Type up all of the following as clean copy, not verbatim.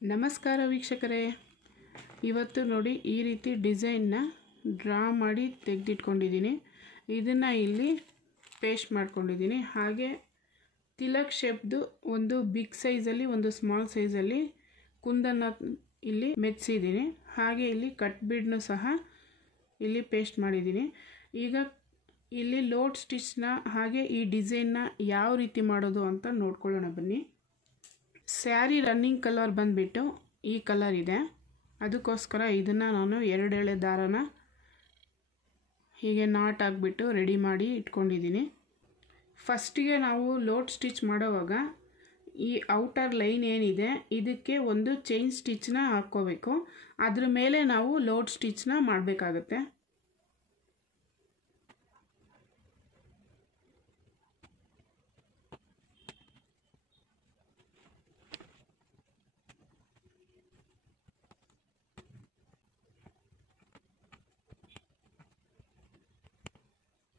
ನಮಸ್ಕಾರ ವೀಕ್ಷಕರೇ, ಇವತ್ತು ನೋಡಿ ಈ ರೀತಿ ಡಿಸೈನ್ನ ಡ್ರಾ ಮಾಡಿ ತೆಗೆದಿಟ್ಕೊಂಡಿದ್ದೀನಿ. ಇದನ್ನು ಇಲ್ಲಿ ಪೇಸ್ಟ್ ಮಾಡ್ಕೊಂಡಿದ್ದೀನಿ. ಹಾಗೆ ತಿಲಕ್ ಶೇಪ್ದು ಒಂದು ಬಿಗ್ ಸೈಜಲ್ಲಿ ಒಂದು ಸ್ಮಾಲ್ ಸೈಜಲ್ಲಿ ಕುಂದನ್ನು ಇಲ್ಲಿ ಮೆತ್ತಿಸಿದ್ದೀನಿ. ಹಾಗೆ ಇಲ್ಲಿ ಕಟ್ ಬೀಡ್ನು ಸಹ ಇಲ್ಲಿ ಪೇಸ್ಟ್ ಮಾಡಿದ್ದೀನಿ. ಈಗ ಇಲ್ಲಿ ಲೋಡ್ ಸ್ಟಿಚ್ನ ಹಾಗೆ ಈ ಡಿಸೈನ್ನ ಯಾವ ರೀತಿ ಮಾಡೋದು ಅಂತ ನೋಡ್ಕೊಳ್ಳೋಣ ಬನ್ನಿ. ಸ್ಯಾರಿ ರನ್ನಿಂಗ್ ಕಲರ್ ಬಂದುಬಿಟ್ಟು ಈ ಕಲರ್ ಇದೆ. ಅದಕ್ಕೋಸ್ಕರ ಇದನ್ನು ನಾನು 2 ಎಳೆ ದಾರನ ಹೀಗೆ ನಾಟ್ ಆಗಿಬಿಟ್ಟು ರೆಡಿ ಮಾಡಿ ಇಟ್ಕೊಂಡಿದ್ದೀನಿ. ಫಸ್ಟಿಗೆ ನಾವು ಲೋಡ್ ಸ್ಟಿಚ್ ಮಾಡೋವಾಗ ಈ ಔಟರ್ ಲೈನ್ ಏನಿದೆ ಇದಕ್ಕೆ ಒಂದು ಚೈನ್ ಸ್ಟಿಚ್ನ ಹಾಕ್ಕೋಬೇಕು. ಅದ್ರ ಮೇಲೆ ನಾವು ಲೋಡ್ ಸ್ಟಿಚ್ನ ಮಾಡಬೇಕಾಗುತ್ತೆ.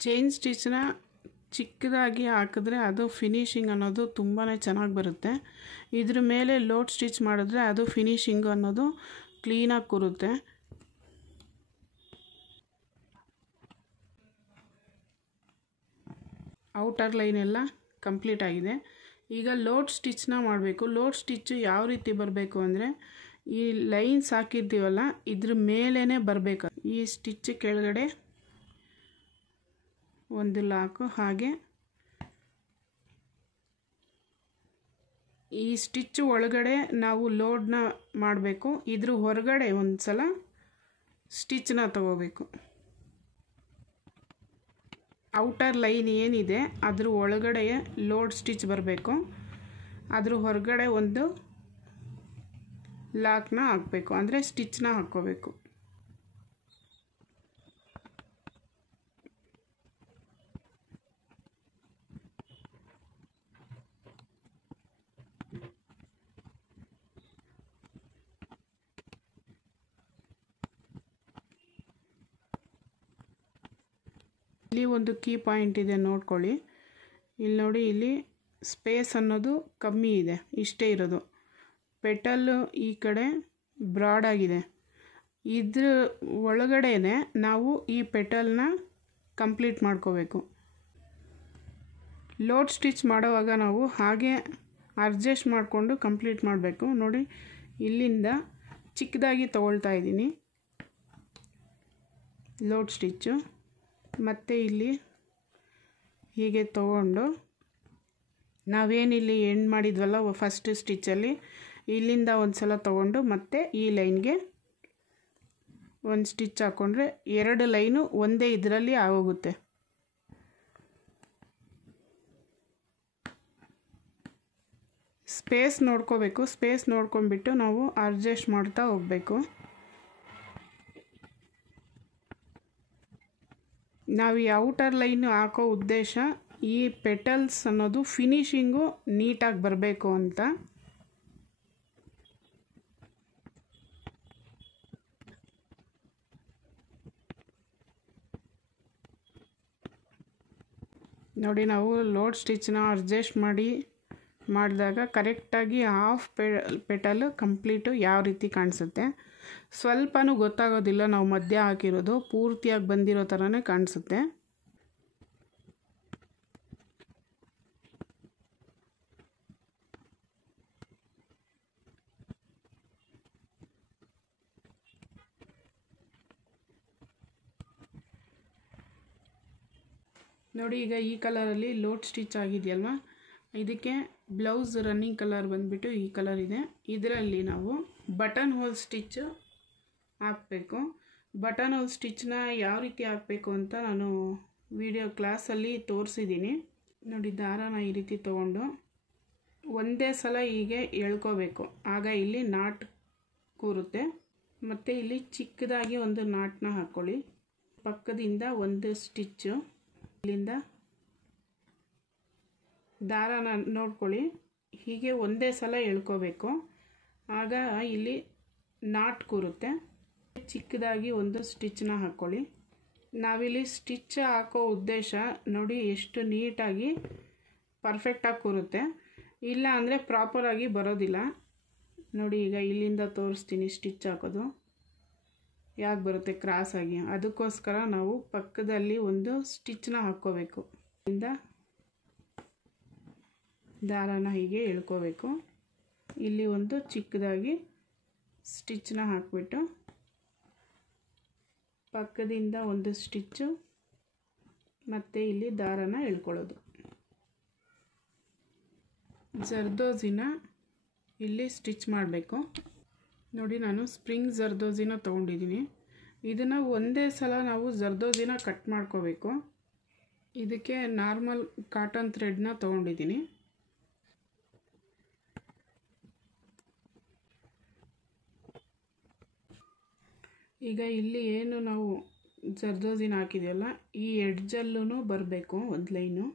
ಚೈನ್ ಸ್ಟಿಚ್ನ ಚಿಕ್ಕದಾಗಿ ಹಾಕಿದ್ರೆ ಅದು ಫಿನಿಶಿಂಗ್ ಅನ್ನೋದು ತುಂಬಾ ಚೆನ್ನಾಗಿ ಬರುತ್ತೆ. ಇದ್ರ ಮೇಲೆ ಲೋಡ್ ಸ್ಟಿಚ್ ಮಾಡಿದ್ರೆ ಅದು ಫಿನಿಶಿಂಗ್ ಅನ್ನೋದು ಕ್ಲೀನಾಗಿ ಕೂರುತ್ತೆ. ಔಟರ್ ಲೈನ್ ಎಲ್ಲ ಕಂಪ್ಲೀಟ್ ಆಗಿದೆ. ಈಗ ಲೋಡ್ ಸ್ಟಿಚ್ನ ಮಾಡಬೇಕು. ಲೋಡ್ ಸ್ಟಿಚ್ಚು ಯಾವ ರೀತಿ ಬರಬೇಕು ಅಂದರೆ ಈ ಲೈನ್ಸ್ ಹಾಕಿರ್ತೀವಲ್ಲ ಇದ್ರ ಮೇಲೇ ಬರಬೇಕು. ಈ ಸ್ಟಿಚ್ ಕೆಳಗಡೆ ಒಂದು ಲಾಕು, ಹಾಗೆ ಈ ಸ್ಟಿಚ್ ಒಳಗಡೆ ನಾವು ಲೋಡ್ನ ಮಾಡಬೇಕು. ಇದ್ರ ಹೊರಗಡೆ ಒಂದು ಸಲ ಸ್ಟಿಚ್ನ ತಗೋಬೇಕು. ಔಟರ್ ಲೈನ್ ಏನಿದೆ ಅದ್ರ ಒಳಗಡೆ ಲೋಡ್ ಸ್ಟಿಚ್ ಬರಬೇಕು. ಅದ್ರ ಹೊರಗಡೆ ಒಂದು ಲಾಕ್ನ ಹಾಕಬೇಕು, ಅಂದರೆ ಸ್ಟಿಚ್ನ ಹಾಕ್ಕೋಬೇಕು. ಇಲ್ಲಿ ಒಂದು ಕೀ ಪಾಯಿಂಟ್ ಇದೆ, ನೋಡ್ಕೊಳ್ಳಿ. ಇಲ್ಲಿ ನೋಡಿ, ಇಲ್ಲಿ ಸ್ಪೇಸ್ ಅನ್ನೋದು ಕಮ್ಮಿ ಇದೆ, ಇಷ್ಟೇ ಇರೋದು. ಪೆಟಲ್ಲು ಈ ಕಡೆ ಬ್ರಾಡ್ ಆಗಿದೆ. ಇದ್ರ ಒಳಗಡೆನೆ ನಾವು ಈ ಪೆಟಲ್ನ ಕಂಪ್ಲೀಟ್ ಮಾಡ್ಕೋಬೇಕು. ಲೋಡ್ ಸ್ಟಿಚ್ ಮಾಡೋವಾಗ ನಾವು ಹಾಗೆ ಅಡ್ಜಸ್ಟ್ ಮಾಡಿಕೊಂಡು ಕಂಪ್ಲೀಟ್ ಮಾಡಬೇಕು. ನೋಡಿ, ಇಲ್ಲಿಂದ ಚಿಕ್ಕದಾಗಿ ತಗೊಳ್ತಾ ಇದ್ದೀನಿ ಲೋಡ್ ಸ್ಟಿಚ್ಚು. ಮತ್ತು ಇಲ್ಲಿ ಹೀಗೆ ತಗೊಂಡು ನಾವೇನಿಲ್ಲಿ ಎಂಡ್ ಮಾಡಿದ್ವಲ್ಲ ಫಸ್ಟ್ ಸ್ಟಿಚ್ಚಲ್ಲಿ ಇಲ್ಲಿಂದ ಒಂದು ಸಲ ತಗೊಂಡು ಮತ್ತೆ ಈ ಲೈನ್ಗೆ ಒಂದು ಸ್ಟಿಚ್ ಹಾಕ್ಕೊಂಡ್ರೆ 2 ಲೈನು ಒಂದೇ ಇದರಲ್ಲಿ ಆಗೋಗುತ್ತೆ. ಸ್ಪೇಸ್ ನೋಡ್ಕೋಬೇಕು. ಸ್ಪೇಸ್ ನೋಡ್ಕೊಂಡ್ಬಿಟ್ಟು ನಾವು ಅಡ್ಜಸ್ಟ್ ಮಾಡ್ತಾ ಹೋಗಬೇಕು. ನಾವು ಈ ಔಟರ್ ಲೈನ್ ಹಾಕೋ ಉದ್ದೇಶ ಈ ಪೆಟಲ್ಸ್ ಅನ್ನೋದು ಫಿನಿಶಿಂಗು ನೀಟಾಗಿ ಬರಬೇಕು ಅಂತ. ನೋಡಿ, ನಾವು ಲೋಡ್ ಸ್ಟಿಚ್ನ ಅಡ್ಜಸ್ಟ್ ಮಾಡಿದಾಗ ಕರೆಕ್ಟಾಗಿ ಹಾಫ್ ಪೆಟಲ್ ಕಂಪ್ಲೀಟು ಯಾವ ರೀತಿ ಕಾಣಿಸುತ್ತೆ. ಸ್ವಲ್ಪನೂ ಗೊತ್ತಾಗೋದಿಲ್ಲ, ನಾವು ಮಧ್ಯ ಹಾಕಿರೋದು ಪೂರ್ತಿಯಾಗಿ ಬಂದಿರೋ ಥರನೇ ಕಾಣಿಸುತ್ತೆ. ನೋಡಿ, ಈಗ ಈ ಕಲರಲ್ಲಿ ಲೋಡ್ ಸ್ಟಿಚ್ ಆಗಿದೆಯಲ್ವ, ಇದಕ್ಕೆ ಬ್ಲೌಸ್ ರನ್ನಿಂಗ್ ಕಲರ್ ಬಂದುಬಿಟ್ಟು ಈ ಕಲರ್ ಇದೆ. ಇದರಲ್ಲಿ ನಾವು ಬಟನ್ ಹೋಲ್ ಸ್ಟಿಚ್ ಹಾಕಬೇಕು. ಬಟನ್ ಹೋಲ್ ಸ್ಟಿಚ್ನ ಯಾವ ರೀತಿ ಹಾಕಬೇಕು ಅಂತ ನಾನು ವಿಡಿಯೋ ಕ್ಲಾಸಲ್ಲಿ ತೋರಿಸಿದ್ದೀನಿ. ನೋಡಿ, ದಾರಾನ ಈ ರೀತಿ ತೊಗೊಂಡು ಒಂದೇ ಸಲ ಹೀಗೆ ಎಳ್ಕೋಬೇಕು. ಆಗ ಇಲ್ಲಿ ನಾಟ್ ಕೂರುತ್ತೆ. ಮತ್ತು ಇಲ್ಲಿ ಚಿಕ್ಕದಾಗಿ ಒಂದು ನಾಟ್ನ ಹಾಕ್ಕೊಳ್ಳಿ. ಪಕ್ಕದಿಂದ ಒಂದು ಸ್ಟಿಚ್ಚು, ಇಲ್ಲಿಂದ ದಾರಾನ ನೋಡ್ಕೊಳ್ಳಿ, ಹೀಗೆ ಒಂದೇ ಸಲ ಎಳ್ಕೋಬೇಕು. ಆಗ ಇಲ್ಲಿ ನಾಟ್ ಕೂರುತ್ತೆ. ಚಿಕ್ಕದಾಗಿ ಒಂದು ಸ್ಟಿಚ್ನ ಹಾಕ್ಕೊಳ್ಳಿ. ನಾವಿಲ್ಲಿ ಸ್ಟಿಚ್ ಹಾಕೋ ಉದ್ದೇಶ ನೋಡಿ ಎಷ್ಟು ನೀಟಾಗಿ ಪರ್ಫೆಕ್ಟಾಗಿ ಕೂರುತ್ತೆ. ಇಲ್ಲ ಅಂದರೆ ಪ್ರಾಪರಾಗಿ ಬರೋದಿಲ್ಲ. ನೋಡಿ ಈಗ ಇಲ್ಲಿಂದ ತೋರಿಸ್ತೀನಿ ಸ್ಟಿಚ್ ಹಾಕೋದು ಯಾಕೆ ಬರುತ್ತೆ ಕ್ರಾಸಾಗಿ. ಅದಕ್ಕೋಸ್ಕರ ನಾವು ಪಕ್ಕದಲ್ಲಿ ಒಂದು ಸ್ಟಿಚ್ನ ಹಾಕ್ಕೋಬೇಕು. ಇಂದ ದಾರನ ಹೀಗೆ ಎಳ್ಕೋಬೇಕು. ಇಲ್ಲಿ ಒಂದು ಚಿಕ್ಕದಾಗಿ ಸ್ಟಿಚ್ನ ಹಾಕ್ಬಿಟ್ಟು ಪಕ್ಕದಿಂದ ಒಂದು ಸ್ಟಿಚ್ಚು ಮತ್ತು ಇಲ್ಲಿ ದಾರನ ಎಳ್ಕೊಳ್ಳೋದು. ಜರ್ದೋಜಿನ ಇಲ್ಲಿ ಸ್ಟಿಚ್ ಮಾಡಬೇಕು. ನೋಡಿ ನಾನು ಸ್ಪ್ರಿಂಗ್ ಜರ್ದೋಜಿನ ತೊಗೊಂಡಿದ್ದೀನಿ. ಇದನ್ನು ಒಂದೇ ಸಲ ನಾವು ಜರ್ದೋಜಿನ ಕಟ್ ಮಾಡ್ಕೋಬೇಕು. ಇದಕ್ಕೆ ನಾರ್ಮಲ್ ಕಾಟನ್ ಥ್ರೆಡ್ನ ತೊಗೊಂಡಿದ್ದೀನಿ. ಈಗ ಇಲ್ಲಿ ಏನು ನಾವು ಜರ್ದೋಜಿನ ಹಾಕಿದೆಯಲ್ಲ ಈ ಎಡ್ಜಲ್ಲೂ ಬರಬೇಕು ಒಂದು ಲೈನು.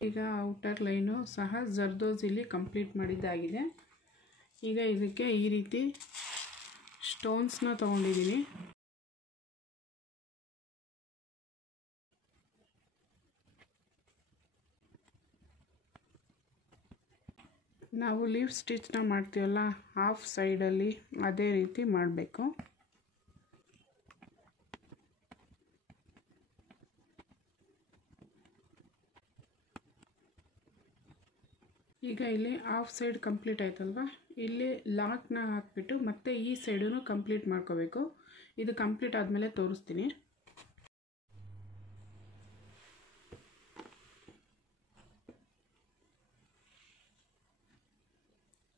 ಈಗ ಔಟರ್ ಲೈನು ಸಹ ಜರ್ದೋಜಿಲಿ ಕಂಪ್ಲೀಟ್ ಮಾಡಿದ್ದಾಗಿದೆ. ಈಗ ಇದಕ್ಕೆ ಈ ರೀತಿ ಸ್ಟೋನ್ಸ್ನ ತೊಗೊಂಡಿದ್ದೀನಿ. ನಾವು ಲೀವ್ ಸ್ಟಿಚ್ನ ಮಾಡ್ತೀವಲ್ಲ ಹಾಫ್ ಸೈಡಲ್ಲಿ ಅದೇ ರೀತಿ ಮಾಡಬೇಕು. ಈಗ ಇಲ್ಲಿ ಹಾಫ್ ಸೈಡ್ ಕಂಪ್ಲೀಟ್ ಆಯ್ತಲ್ವ, ಇಲ್ಲಿ ಲಾಕ್ನ ಹಾಕ್ಬಿಟ್ಟು ಮತ್ತೆ ಈ ಸೈಡೂ ಕಂಪ್ಲೀಟ್ ಮಾಡ್ಕೋಬೇಕು. ಇದು ಕಂಪ್ಲೀಟ್ ಆದಮೇಲೆ ತೋರಿಸ್ತೀನಿ.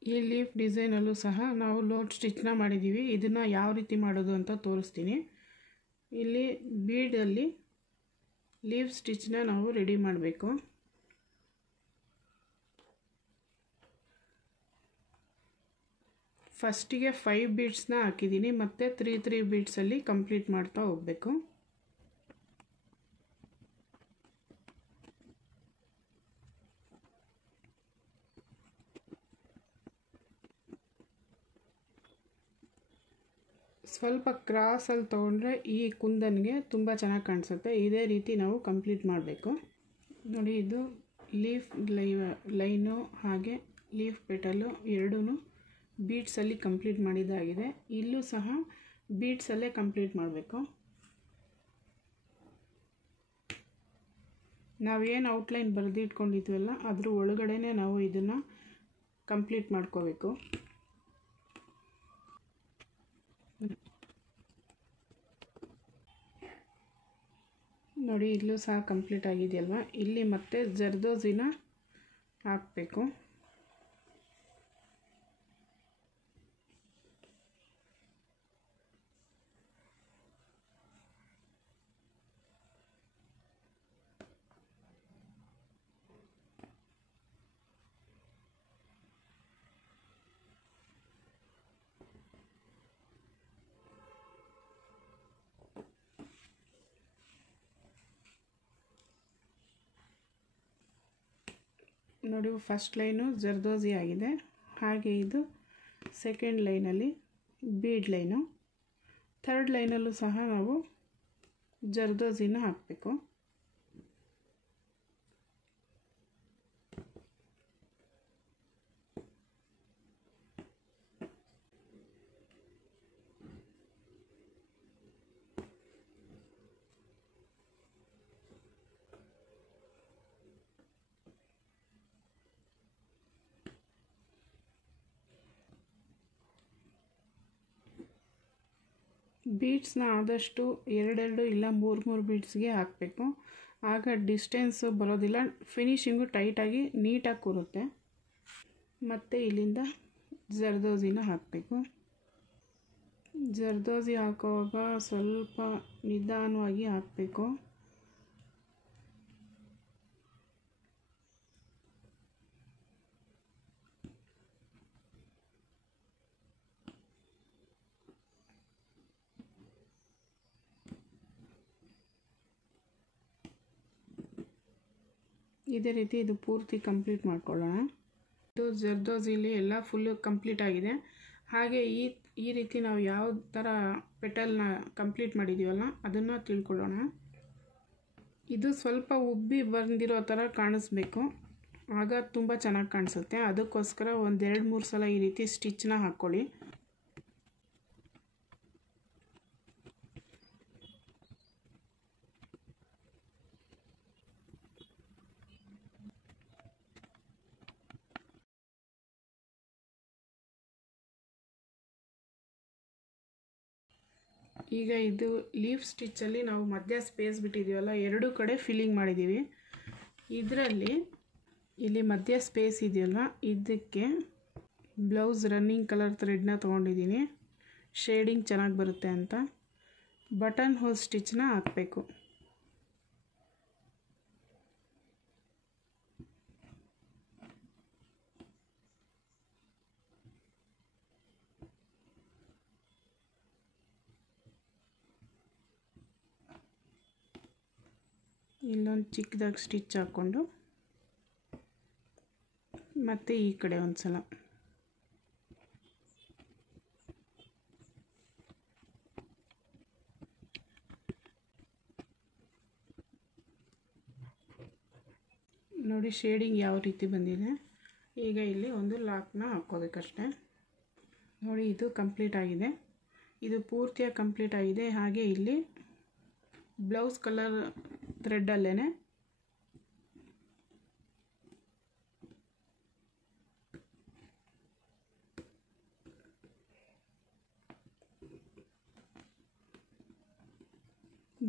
ಈ ಲೀಫ್ ಡಿಸೈನಲ್ಲೂ ಸಹ ನಾವು ಲೋಡ್ ಸ್ಟಿಚ್ನ ಮಾಡಿದ್ದೀವಿ. ಇದನ್ನು ಯಾವ ರೀತಿ ಮಾಡೋದು ಅಂತ ತೋರಿಸ್ತೀನಿ. ಇಲ್ಲಿ ಬೀಡಲ್ಲಿ ಲೀಫ್ ಸ್ಟಿಚ್ನ ನಾವು ರೆಡಿ ಮಾಡಬೇಕು. ಫಸ್ಟಿಗೆ 5 ಬೀಡ್ಸ್ನ ಹಾಕಿದ್ದೀನಿ, ಮತ್ತು 3 ಬೀಡ್ಸಲ್ಲಿ ಕಂಪ್ಲೀಟ್ ಮಾಡ್ತಾ ಹೋಗಬೇಕು. ಸ್ವಲ್ಪ ಕ್ರಾಸಲ್ಲಿ ತೊಗೊಂಡ್ರೆ ಈ ಕುಂದನ್ಗೆ ತುಂಬ ಚೆನ್ನಾಗಿ ಕಾಣಿಸುತ್ತೆ. ಇದೇ ರೀತಿ ನಾವು ಕಂಪ್ಲೀಟ್ ಮಾಡಬೇಕು. ನೋಡಿ ಇದು ಲೀಫ್ ಲೈನು ಹಾಗೆ ಲೀಫ್ ಪೆಟಲು ಎರಡೂ ಬೀಡ್ಸಲ್ಲಿ ಕಂಪ್ಲೀಟ್ ಮಾಡಿದ್ದಾಗಿದೆ. ಇಲ್ಲೂ ಸಹ ಬೀಡ್ಸಲ್ಲೇ ಕಂಪ್ಲೀಟ್ ಮಾಡಬೇಕು. ನಾವೇನು ಔಟ್ಲೈನ್ ಬರೆದಿಟ್ಕೊಂಡಿದ್ವಲ್ಲ ಅದ್ರ ಒಳಗಡೆನೇ ನಾವು ಇದನ್ನು ಕಂಪ್ಲೀಟ್ ಮಾಡ್ಕೋಬೇಕು. ನೋಡಿ ಇಲ್ಲೂ ಸಹ ಕಂಪ್ಲೀಟ್ ಆಗಿದೆಯಲ್ವ, ಇಲ್ಲಿ ಮತ್ತೆ ಜರ್ದೋಜಿನ ಹಾಕಬೇಕು. ನೋಡಿ ಫಸ್ಟ್ ಲೈನು ಜರ್ದೋಜಿ ಆಗಿದೆ. ಹಾಗೆ ಇದು ಸೆಕೆಂಡ್ ಲೈನಲ್ಲಿ ಬೀಡ್ ಲೈನು. ಥರ್ಡ್ ಲೈನಲ್ಲೂ ಸಹ ನಾವು ಜರ್ದೋಜಿನ ಹಾಕಬೇಕು. ಬೀಡ್ಸ್ನ ಆದಷ್ಟು 2 ಇಲ್ಲ 3 ಬೀಡ್ಸ್ಗೆ ಹಾಕಬೇಕು. ಆಗ ಡಿಸ್ಟೆನ್ಸು ಬರೋದಿಲ್ಲ, ಫಿನಿಶಿಂಗು ಟೈಟಾಗಿ ನೀಟಾಗಿ ಕೂರುತ್ತೆ. ಮತ್ತು ಇಲ್ಲಿಂದ ಜರ್ದೋಜಿನ ಹಾಕಬೇಕು. ಜರ್ದೋಜಿ ಹಾಕುವಾಗ ಸ್ವಲ್ಪ ನಿಧಾನವಾಗಿ ಹಾಕಬೇಕು. ಇದೇ ರೀತಿ ಇದು ಪೂರ್ತಿ ಕಂಪ್ಲೀಟ್ ಮಾಡ್ಕೊಳ್ಳೋಣ. ಇದು ಜರ್ದೋಜಿಲಿ ಎಲ್ಲ ಫುಲ್ಲು ಕಂಪ್ಲೀಟ್ ಆಗಿದೆ. ಹಾಗೆ ಈ ರೀತಿ ನಾವು ಯಾವ ಥರ ಪೆಟಲ್ನ ಕಂಪ್ಲೀಟ್ ಮಾಡಿದ್ದೀವಲ್ಲ ಅದನ್ನು ತಿಳ್ಕೊಳ್ಳೋಣ. ಇದು ಸ್ವಲ್ಪ ಉಬ್ಬಿ ಬಂದಿರೋ ಥರ ಕಾಣಿಸ್ಬೇಕು, ಆಗ ತುಂಬ ಚೆನ್ನಾಗಿ ಕಾಣಿಸುತ್ತೆ. ಅದಕ್ಕೋಸ್ಕರ ಒಂದು 2-3 ಸಲ ಈ ರೀತಿ ಸ್ಟಿಚ್ನ ಹಾಕ್ಕೊಳ್ಳಿ. ಈಗ ಇದು ಲೀಫ್ ಸ್ಟಿಚ್ಚಲ್ಲಿ ನಾವು ಮಧ್ಯ ಸ್ಪೇಸ್ ಬಿಟ್ಟಿದ್ದೀವಲ್ಲ, 2 ಕಡೆ ಫಿಲ್ಲಿಂಗ್ ಮಾಡಿದ್ದೀವಿ. ಇದರಲ್ಲಿ ಇಲ್ಲಿ ಮಧ್ಯ ಸ್ಪೇಸ್ ಇದೆಯಲ್ವ, ಇದಕ್ಕೆ ಬ್ಲೌಸ್ ರನ್ನಿಂಗ್ ಕಲರ್ ಥ್ರೆಡ್ನ ತೊಗೊಂಡಿದ್ದೀನಿ, ಶೇಡಿಂಗ್ ಚೆನ್ನಾಗಿ ಬರುತ್ತೆ ಅಂತ. ಬಟನ್ ಹೋಲ್ ಸ್ಟಿಚ್ನ ಹಾಕಬೇಕು. ಇಲ್ಲೊಂದು ಚಿಕ್ಕದಾಗಿ ಸ್ಟಿಚ್ ಹಾಕ್ಕೊಂಡು ಮತ್ತೆ ಈ ಕಡೆ ಒಂದು ಸಲ ನೋಡಿ ಶೇಡಿಂಗ್ ಯಾವ ರೀತಿ ಬಂದಿದೆ. ಈಗ ಇಲ್ಲಿ ಒಂದು ಲಾಕ್ನ ಹಾಕ್ಕೋಬೇಕಷ್ಟೆ. ನೋಡಿ ಇದು ಕಂಪ್ಲೀಟ್ ಆಗಿದೆ, ಇದು ಪೂರ್ತಿಯಾಗಿ ಕಂಪ್ಲೀಟ್ ಆಗಿದೆ. ಹಾಗೆ ಇಲ್ಲಿ ಬ್ಲೌಸ್ ಕಲರ್ ಥ್ರೆಡ್ಡಲ್ಲೇ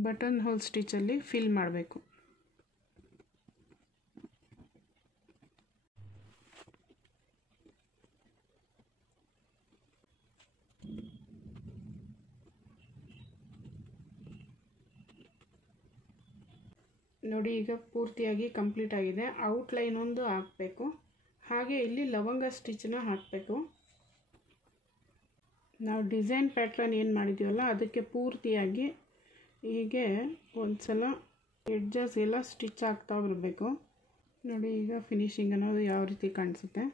ಬಟನ್ ಹೋಲ್ ಸ್ಟಿಚ್ಚಲ್ಲಿ ಫಿಲ್ ಮಾಡಬೇಕು. ನೋಡಿ ಈಗ ಪೂರ್ತಿಯಾಗಿ ಕಂಪ್ಲೀಟ್ ಆಗಿದೆ. ಔಟ್ಲೈನ್ ಒಂದು ಹಾಕಬೇಕು, ಹಾಗೆ ಇಲ್ಲಿ ಲವಂಗ ಸ್ಟಿಚ್ನ ಹಾಕಬೇಕು. ನಾವು ಡಿಸೈನ್ ಪ್ಯಾಟ್ರನ್ ಏನು ಮಾಡಿದ್ದೀವಲ್ಲ ಅದಕ್ಕೆ ಪೂರ್ತಿಯಾಗಿ ಹೀಗೆ ಒಂದು ಸಲ ಎಡ್ಜಸ್ ಎಲ್ಲ ಸ್ಟಿಚ್ ಆಗ್ತಾ ಬರಬೇಕು. ನೋಡಿ ಈಗ ಫಿನಿಶಿಂಗ್ ಅನ್ನೋದು ಯಾವ ರೀತಿ ಕಾಣಿಸುತ್ತೆ.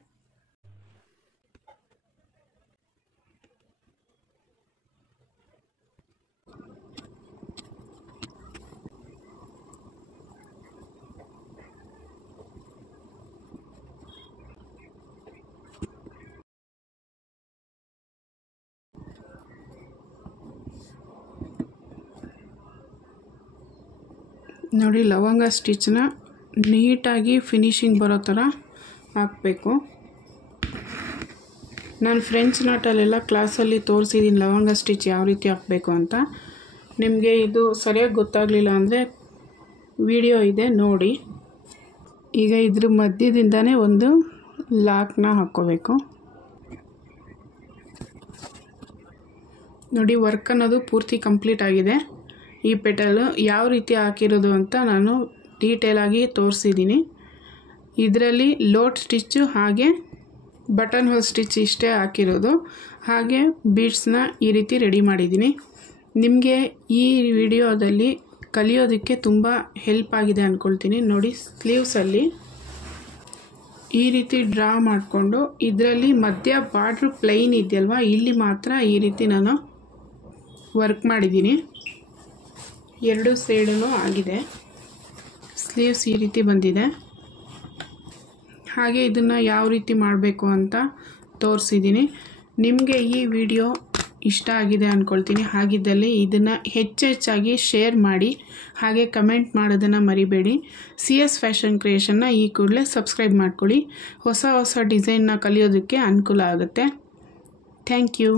ನೋಡಿ ಲವಂಗ ಸ್ಟಿಚ್ನ ನೀಟಾಗಿ ಫಿನಿಶಿಂಗ್ ಬರೋ ಥರ ಹಾಕಬೇಕು. ನಾನು ಫ್ರೆಂಚ್ ನಾಟಲ್ಲೆಲ್ಲ ಕ್ಲಾಸಲ್ಲಿ ತೋರಿಸಿದ್ದೀನಿ ಲವಂಗ ಸ್ಟಿಚ್ ಯಾವ ರೀತಿ ಹಾಕಬೇಕು ಅಂತ. ನಿಮಗೆ ಇದು ಸರಿಯಾಗಿ ಗೊತ್ತಾಗಲಿಲ್ಲ ಅಂದರೆ ವಿಡಿಯೋ ಇದೆ ನೋಡಿ. ಈಗ ಇದ್ರ ಮಧ್ಯದಿಂದನೇ ಒಂದು ಲಾಕ್ನ ಹಾಕ್ಕೋಬೇಕು. ನೋಡಿ ವರ್ಕ್ ಅನ್ನೋದು ಪೂರ್ತಿ ಕಂಪ್ಲೀಟ್ ಆಗಿದೆ. ಈ ಪೆಟಲು ಯಾವ ರೀತಿ ಹಾಕಿರೋದು ಅಂತ ನಾನು ಡೀಟೇಲಾಗಿ ತೋರಿಸಿದ್ದೀನಿ. ಇದರಲ್ಲಿ ಲೋಟ್ ಸ್ಟಿಚ್ಚು ಹಾಗೆ ಬಟನ್ ಹೋಲ್ ಸ್ಟಿಚ್ ಇಷ್ಟೇ ಹಾಕಿರೋದು. ಹಾಗೆ ಬೀಡ್ಸ್ನ ಈ ರೀತಿ ರೆಡಿ ಮಾಡಿದ್ದೀನಿ. ನಿಮಗೆ ಈ ವಿಡಿಯೋದಲ್ಲಿ ಕಲಿಯೋದಕ್ಕೆ ತುಂಬ ಹೆಲ್ಪ್ ಆಗಿದೆ ಅಂದ್ಕೊಳ್ತೀನಿ. ನೋಡಿ ಸ್ಲೀವ್ಸಲ್ಲಿ ಈ ರೀತಿ ಡ್ರಾ ಮಾಡಿಕೊಂಡು ಇದರಲ್ಲಿ ಮಧ್ಯ ಬಾರ್ಡ್ರು ಪ್ಲೈನ್ ಇದೆಯಲ್ವ, ಇಲ್ಲಿ ಮಾತ್ರ ಈ ರೀತಿ ನಾನು ವರ್ಕ್ ಮಾಡಿದ್ದೀನಿ. 2 ಸೈಡೂ ಆಗಿದೆ. ಸ್ಲೀವ್ಸ್ ಈ ರೀತಿ ಬಂದಿದೆ. ಹಾಗೆ ಇದನ್ನು ಯಾವ ರೀತಿ ಮಾಡಬೇಕು ಅಂತ ತೋರಿಸಿದ್ದೀನಿ. ನಿಮಗೆ ಈ ವಿಡಿಯೋ ಇಷ್ಟ ಆಗಿದೆ ಅಂದ್ಕೊಳ್ತೀನಿ. ಹಾಗಿದ್ದಲ್ಲಿ ಇದನ್ನು ಹೆಚ್ಚೆಚ್ಚಾಗಿ ಶೇರ್ ಮಾಡಿ, ಹಾಗೆ ಕಮೆಂಟ್ ಮಾಡೋದನ್ನು ಮರಿಬೇಡಿ. CS ಫ್ಯಾಷನ್ ಕ್ರಿಯೇಷನ್ನ ಈ ಕೂಡಲೇ ಸಬ್ಸ್ಕ್ರೈಬ್ ಮಾಡ್ಕೊಳ್ಳಿ. ಹೊಸ ಡಿಸೈನ್ನ ಕಲಿಯೋದಕ್ಕೆ ಅನುಕೂಲ ಆಗುತ್ತೆ. Thank you.